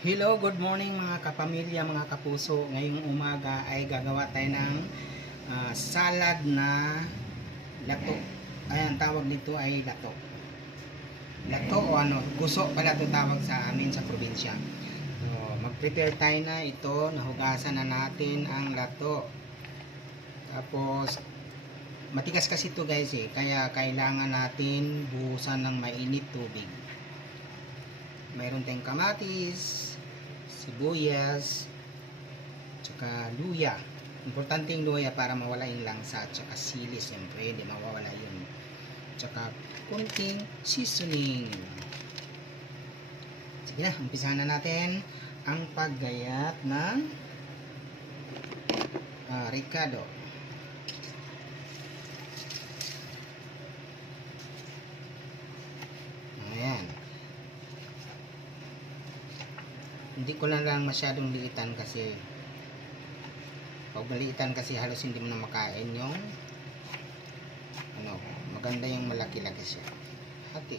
Hello, good morning mga kapamilya, mga kapuso. Ngayong umaga ay gagawa tayo ng salad na lato. Ay, ang tawag dito ay lato. Lato o ano, guso pala ito tawag sa amin sa probinsya. So, mag-prepare tayo na ito. Nahugasan na natin ang lato. Tapos, matigas kasi ito guys kaya kailangan natin buhusan ng mainit tubig. Mayroon tayong kamatis, sibuyas, tsaka luya. Importante yung luya para mawala yung langsa, tsaka sili, siyempre, hindi mawawala yun. Tsaka kunting seasoning. Sige na, umpisahan na natin ang paggayat ng ricado. Ayan. Hindi ko na lang masyadong liitan kasi pag maliitan kasi halos hindi mo na makain yung ano, maganda yung malaki-laki siya. Hati.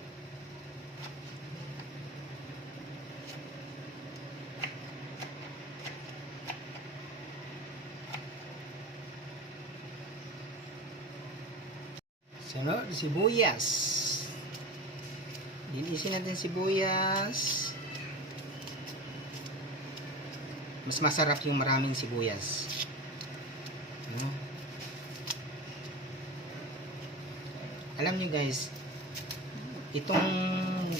Sunod, sibuyas. Linisin natin sibuyas. Mas masarap yung maraming sibuyas. Ano? Alam nyo guys, itong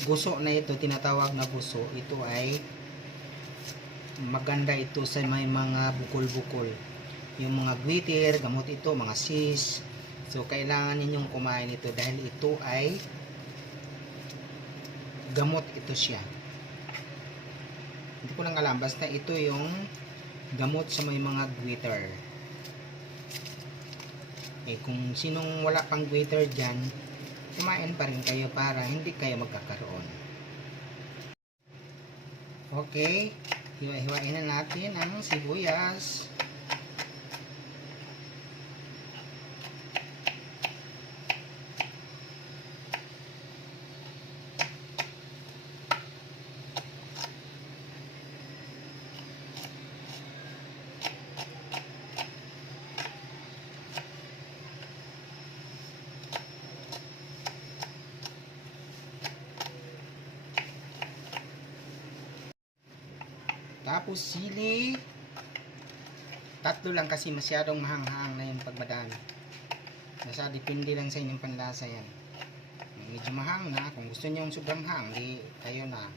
guso na ito, tinatawag na guso, ito ay maganda ito sa may mga bukol-bukol. Yung mga guitir, gamot ito, mga sis. So, kailangan ninyong kumain ito dahil ito ay gamot ito siya. Hindi ko lang alam, basta ito yung gamot sa may mga goiter. Kung sinong wala pang goiter dyan, kumain pa rin kayo para hindi kayo magkakaroon. Okay, hiwa-hiwain na natin ang sibuyas. Tapos sili. Tatlo lang kasi masyadong mahanghang na yung pagmadami. Nasa depende lang sa inyong panlasa yan. Medyo mahang na. Kung gusto nyo yung sobrang hang, di kayo na.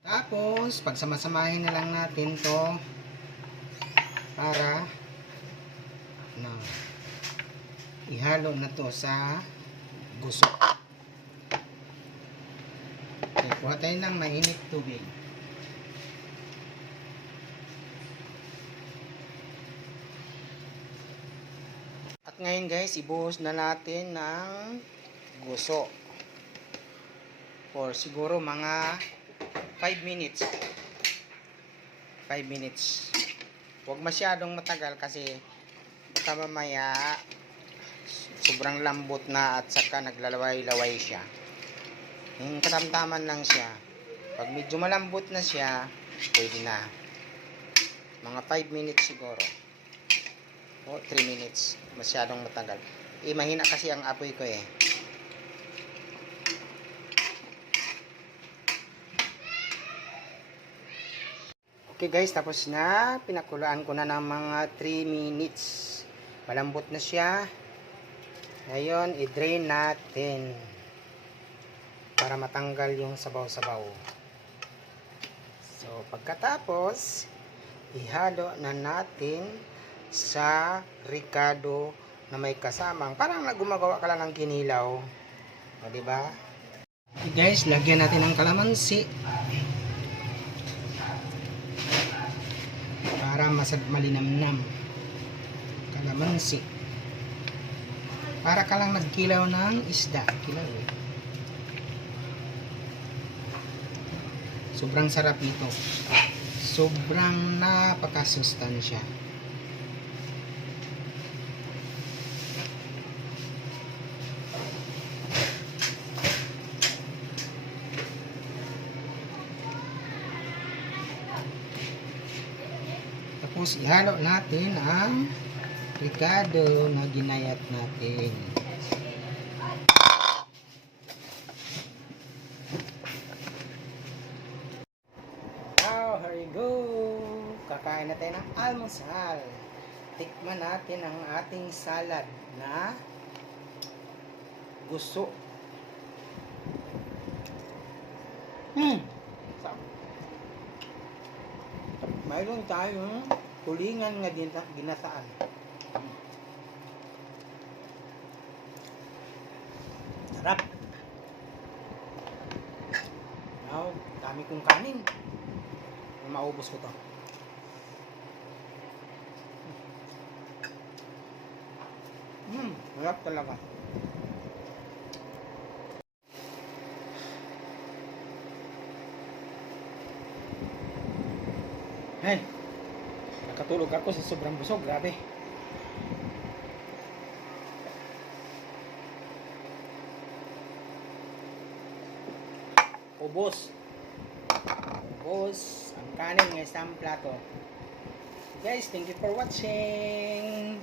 Tapos, pagsamasamahin na lang natin to para ihalo na to sa guso. Okay, kuha tayo ng mainit tubig. At ngayon guys, ibuhos na natin ng guso for siguro mga 5 minutes. 5 minutes. Huwag masyadong matagal kasi mamaya sobrang lambot na at saka naglalaway-laway siya. Yung katamtaman lang siya. Pag medyo malambot na siya, pwede na. Mga 5 minutes siguro. O 3 minutes. Masyadong matagal. Mahina kasi ang apoy ko . Okay guys, tapos na. Pinakulaan ko na ng mga 3 minutes. Malambot na siya. Ngayon, i-drain natin para matanggal yung sabaw-sabaw. So, pagkatapos, ihalo na natin sa ricado na may kasamang. Parang gumagawa ka lang ng kinilaw. O, diba? Okay guys, lagyan natin ng kalamansi. Para malinamnam. Kalamansi. Para ka lang nagkilaw ng isda. Kilaw Sobrang sarap nito. sobrang napakasustansya. Tapos ihalo natin ang ricado na ginayat natin. Now, here we go. Kakain na tayo ng almusal. Tikman natin ang ating salad na gusto. Sarap. Mayroon tayong tulingan nga ginataan. Sarap. Now, dami kong kanin. Maubos ko to. Sarap talaga. Hey, nakatulog ako sa sobrang busog. Grabe. Ubos. Ubos ang kanin ng isang plato. Guys, thank you for watching.